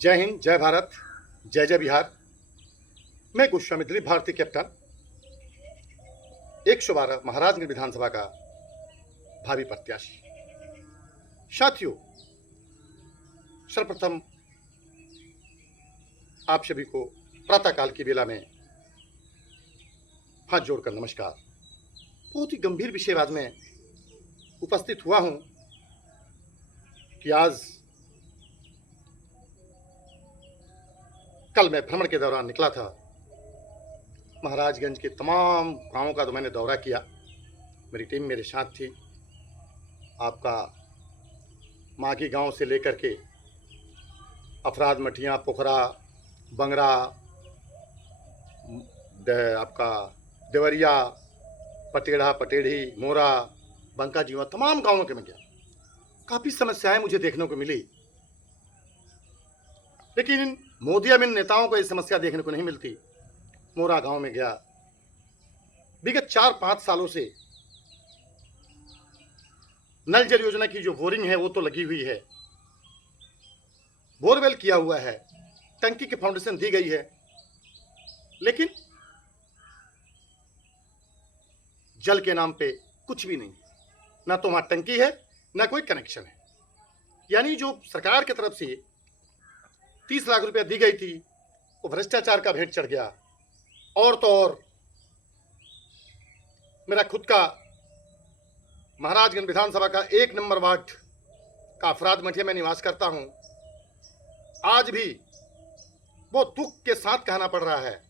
जय हिंद, जय भारत, जय जय बिहार। मैं गोस्वामी दिलीप भारती कैप्टन 112 महाराजगंज विधानसभा का भावी प्रत्याशी। साथियों, सर्वप्रथम आप सभी को प्रातःकाल की बेला में हाथ जोड़कर नमस्कार। बहुत ही गंभीर विषय बाद में उपस्थित हुआ हूं कि आज कल मैं भ्रमण के दौरान निकला था। महाराजगंज के तमाम गांवों का तो मैंने दौरा किया, मेरी टीम मेरे साथ थी। आपका माघी गांव से लेकर के अफराद मठिया, पोखरा, बंगरा, आपका देवरिया, पटेढ़ा, पटेढ़ी, मोरा, बंका जीवा, तमाम गांवों के मैं गया। काफ़ी समस्याएं मुझे देखने को मिली, लेकिन इन मोदिया में नेताओं को ये समस्या देखने को नहीं मिलती। मोरा गांव में गया, विगत 4-5 सालों से नल जल योजना की जो बोरिंग है वो तो लगी हुई है, बोरवेल किया हुआ है, टंकी की फाउंडेशन दी गई है, लेकिन जल के नाम पे कुछ भी नहीं। ना तो वहां टंकी है, ना कोई कनेक्शन है। यानी जो सरकार की तरफ से 30 लाख रुपया दी गई थी वो भ्रष्टाचार का भेंट चढ़ गया। और तो और मेरा खुद का महाराजगंज विधानसभा का 1 नंबर वार्ड का अफराद मठिया में निवास करता हूं। आज भी बहुत दुख के साथ कहना पड़ रहा है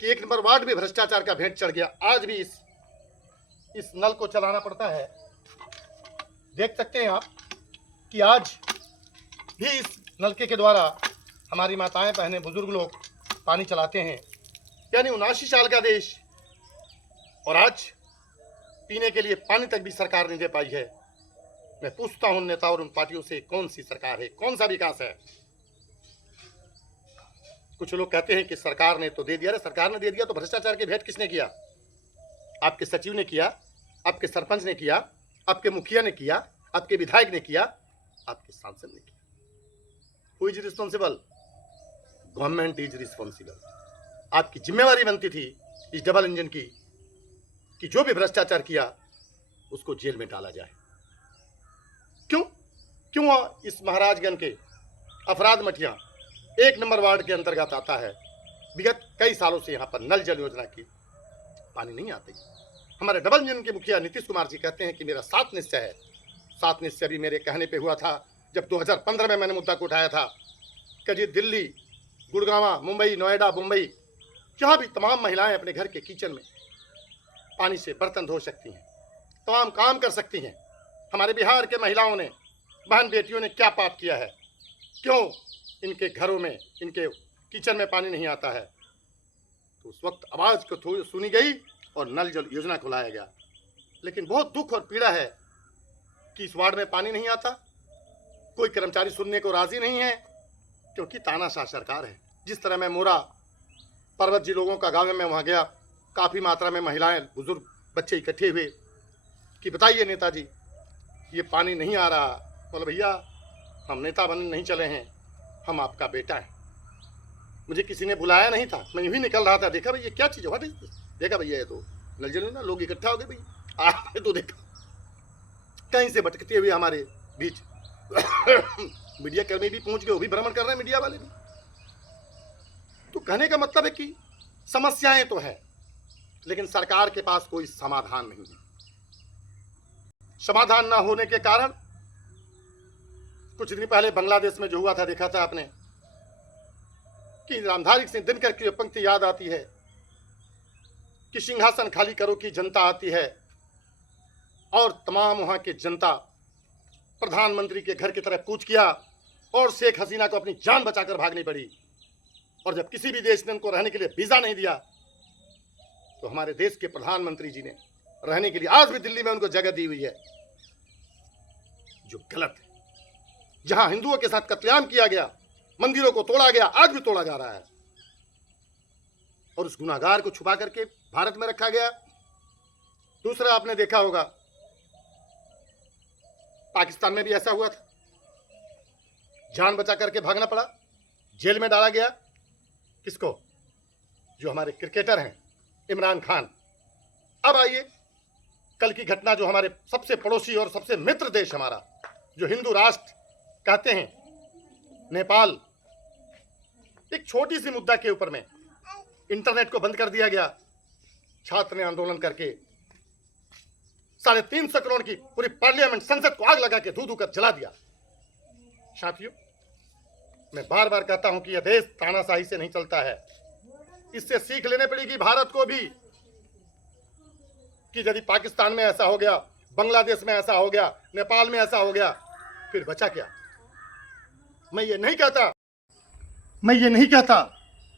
कि 1 नंबर वार्ड में भ्रष्टाचार का भेंट चढ़ गया। आज भी इस नल को चलाना पड़ता है। देख सकते हैं आप कि आज भी इस नलके के द्वारा हमारी माताएं, बहनें, बुजुर्ग लोग पानी चलाते हैं। यानी 79 साल का देश, और आज पीने के लिए पानी तक भी सरकार नहीं दे पाई है। मैं पूछता हूं नेता और उन पार्टियों से, कौन सी सरकार है, कौन सा विकास है? कुछ लोग कहते हैं कि सरकार ने तो दे दिया। अरे सरकार ने दे दिया तो भ्रष्टाचार की भेंट किसने किया? आपके सचिव ने किया, आपके सरपंच ने किया, आपके मुखिया ने किया, आपके विधायक ने किया, आपके सांसद ने किया। Who is responsible? Government is responsible. आपकी जिम्मेवारी बनती थी इस डबल इंजन की कि जो भी भ्रष्टाचार किया उसको जेल में डाला जाए। क्यों इस महाराजगंज के अफराद मठिया 1 नंबर वार्ड के अंतर्गत आता है। विगत कई सालों से यहाँ पर नल जल योजना की पानी नहीं आती। हमारे डबल इंजन के मुखिया नीतीश कुमार जी कहते हैं कि मेरा 7 निश्चय है। 7 निश्चय भी मेरे कहने पे हुआ था जब 2015 में मैंने मुद्दा को उठाया था कि जी दिल्ली, गुड़गांव, मुंबई, नोएडा, मुंबई, जहाँ भी तमाम महिलाएं अपने घर के किचन में पानी से बर्तन धो सकती हैं, तमाम काम कर सकती हैं। हमारे बिहार के महिलाओं ने, बहन बेटियों ने क्या पाप किया है? क्यों इनके घरों में, इनके किचन में पानी नहीं आता है? तो उस वक्त आवाज़ को थोड़ी सुनी गई और नल जल योजना को लाया गया। लेकिन बहुत दुख और पीड़ा है कि इस वार्ड में पानी नहीं आता। कोई कर्मचारी सुनने को राजी नहीं है, क्योंकि तानाशाह सरकार है। जिस तरह मैं मोरा पर्वत जी लोगों का गाँव में मैं वहाँ गया, काफ़ी मात्रा में महिलाएं, बुजुर्ग, बच्चे इकट्ठे हुए कि बताइए नेताजी ये पानी नहीं आ रहा। बोले भैया हम नेता बनने नहीं चले हैं, हम आपका बेटा है। मुझे किसी ने बुलाया नहीं था, मैं यूँ ही निकल रहा था। देखा भैया क्या चीज़ है, देखा भैया ये तो नल जल ना, लोग इकट्ठा हो गए भैया। आपने तो देखा कहीं से भटकते हुए हमारे बीच मीडिया कर्मी भी पहुंच गए, वो भी भ्रमण कर रहे हैं, मीडिया वाले भी। तो कहने का मतलब है कि समस्याएं तो है, लेकिन सरकार के पास कोई समाधान नहीं है। समाधान ना होने के कारण कुछ दिन पहले बांग्लादेश में जो हुआ था, देखा था आपने कि रामधारी सिंह दिनकर की पंक्ति याद आती है कि सिंहासन खाली करो की जनता आती है, और तमाम वहां की जनता प्रधानमंत्री के घर की तरफ कूच किया और शेख हसीना को अपनी जान बचाकर भागनी पड़ी। और जब किसी भी देश ने उनको रहने के लिए वीजा नहीं दिया, तो हमारे देश के प्रधानमंत्री जी ने रहने के लिए आज भी दिल्ली में उनको जगह दी हुई है, जो गलत है। जहां हिंदुओं के साथ कत्लेआम किया गया, मंदिरों को तोड़ा गया, आज भी तोड़ा जा रहा है, और उस गुनाहगार को छुपा करके भारत में रखा गया। दूसरा आपने देखा होगा पाकिस्तान में भी ऐसा हुआ था। जान बचा करके भागना पड़ा, जेल में डाला गया। किसको? जो हमारे क्रिकेटर हैं इमरान खान। अब आइए कल की घटना, जो हमारे सबसे पड़ोसी और सबसे मित्र देश हमारा, जो हिंदू राष्ट्र कहते हैं, नेपाल। एक छोटी सी मुद्दा के ऊपर में इंटरनेट को बंद कर दिया गया। छात्र ने आंदोलन करके 350 करोड़ की पूरी पार्लियामेंट, संसद को आग लगा के धू धू कर जला दिया। साथियों, मैं बार बार कहता हूं कि यह देश तानाशाही से नहीं चलता है। इससे सीख लेने पड़ेगी भारत को भी कि यदि पाकिस्तान में ऐसा हो गया, बांग्लादेश में ऐसा हो गया, नेपाल में ऐसा हो गया, फिर बचा क्या? मैं ये नहीं कहता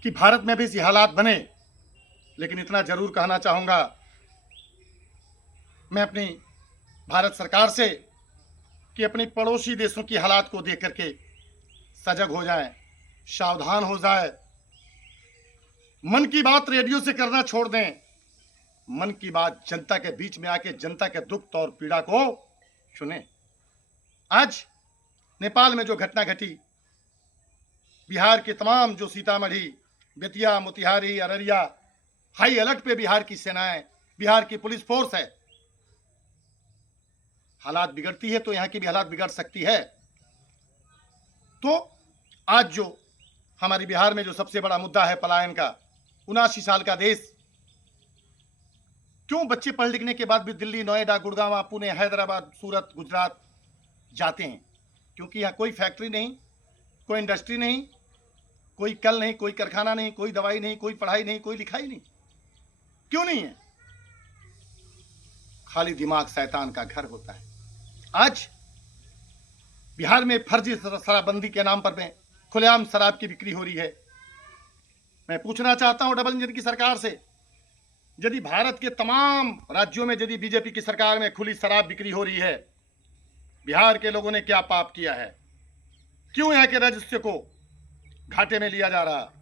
कि भारत में भी ऐसे हालात बने, लेकिन इतना जरूर कहना चाहूंगा मैं अपनी भारत सरकार से कि अपने पड़ोसी देशों की हालात को देख करके सजग हो जाए, सावधान हो जाए। मन की बात रेडियो से करना छोड़ दें। मन की बात जनता के बीच में आके जनता के दुख और पीड़ा को सुने। आज नेपाल में जो घटना घटी, बिहार के तमाम जो सीतामढ़ी, बेतिया, मोतिहारी, अररिया, हाई अलर्ट पे बिहार की सेनाएं, बिहार की पुलिस फोर्स है। हालात बिगड़ती है तो यहां की भी हालात बिगड़ सकती है। तो आज जो हमारी बिहार में जो सबसे बड़ा मुद्दा है पलायन का, 79 साल का देश, क्यों बच्चे पढ़ लिखने के बाद भी दिल्ली, नोएडा, गुड़गांव, पुणे, हैदराबाद, सूरत, गुजरात जाते हैं? क्योंकि यहाँ कोई फैक्ट्री नहीं, कोई इंडस्ट्री नहीं, कोई कल नहीं, कोई कारखाना नहीं, कोई दवाई नहीं, कोई पढ़ाई नहीं, कोई लिखाई नहीं। क्यों नहीं है? खाली दिमाग शैतान का घर होता है। आज बिहार में फर्जी शराबबंदी के नाम पर में खुलेआम शराब की बिक्री हो रही है। मैं पूछना चाहता हूं डबल इंजन की सरकार से, यदि भारत के तमाम राज्यों में यदि बीजेपी की सरकार में खुली शराब बिक्री हो रही है, बिहार के लोगों ने क्या पाप किया है? क्यों यहाँ के राजस्व को घाटे में लिया जा रहा,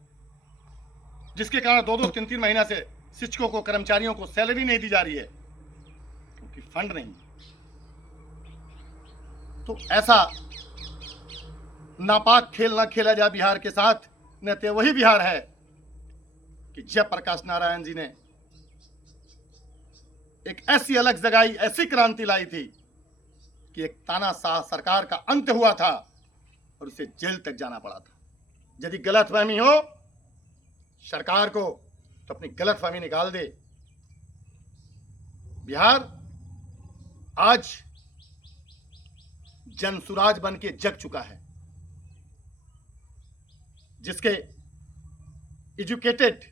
जिसके कारण 2-3 महीना से शिक्षकों को, कर्मचारियों को सैलरी नहीं दी जा रही है क्योंकि फंड नहीं। तो ऐसा नापाक खेल ना खेला जाए बिहार के साथ, न तो वही बिहार है कि जयप्रकाश नारायण जी ने एक ऐसी अलग जगाई, ऐसी क्रांति लाई थी कि एक तानाशाह सरकार का अंत हुआ था और उसे जेल तक जाना पड़ा था। यदि गलतफहमी हो सरकार को तो अपनी गलतफहमी निकाल दे। बिहार आज जनसुराज बन के जग चुका है, जिसके एजुकेटेड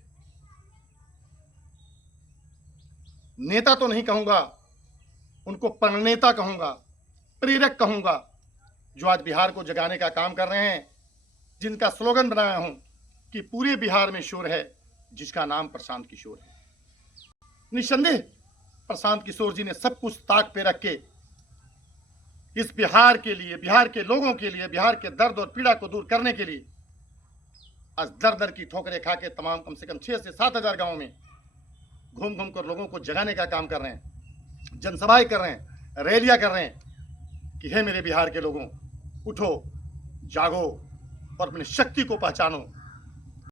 नेता तो नहीं कहूंगा, उनको प्रणेता कहूंगा, प्रेरक कहूंगा, जो आज बिहार को जगाने का काम कर रहे हैं, जिनका स्लोगन बनाया हूं कि पूरे बिहार में शोर है, जिसका नाम प्रशांत किशोर है। निस्संदेह प्रशांत किशोर जी ने सब कुछ ताक पे रख के इस बिहार के लिए, बिहार के लोगों के लिए, बिहार के दर्द और पीड़ा को दूर करने के लिए आज दर दर की ठोकरें खा के तमाम कम से कम 6 से 7 हजार गाँव में घूम घूम कर लोगों को जगाने का काम कर रहे हैं, जनसभाएं कर रहे हैं, रैलियां कर रहे हैं कि हे मेरे बिहार के लोगों, उठो, जागो और अपनी शक्ति को पहचानो।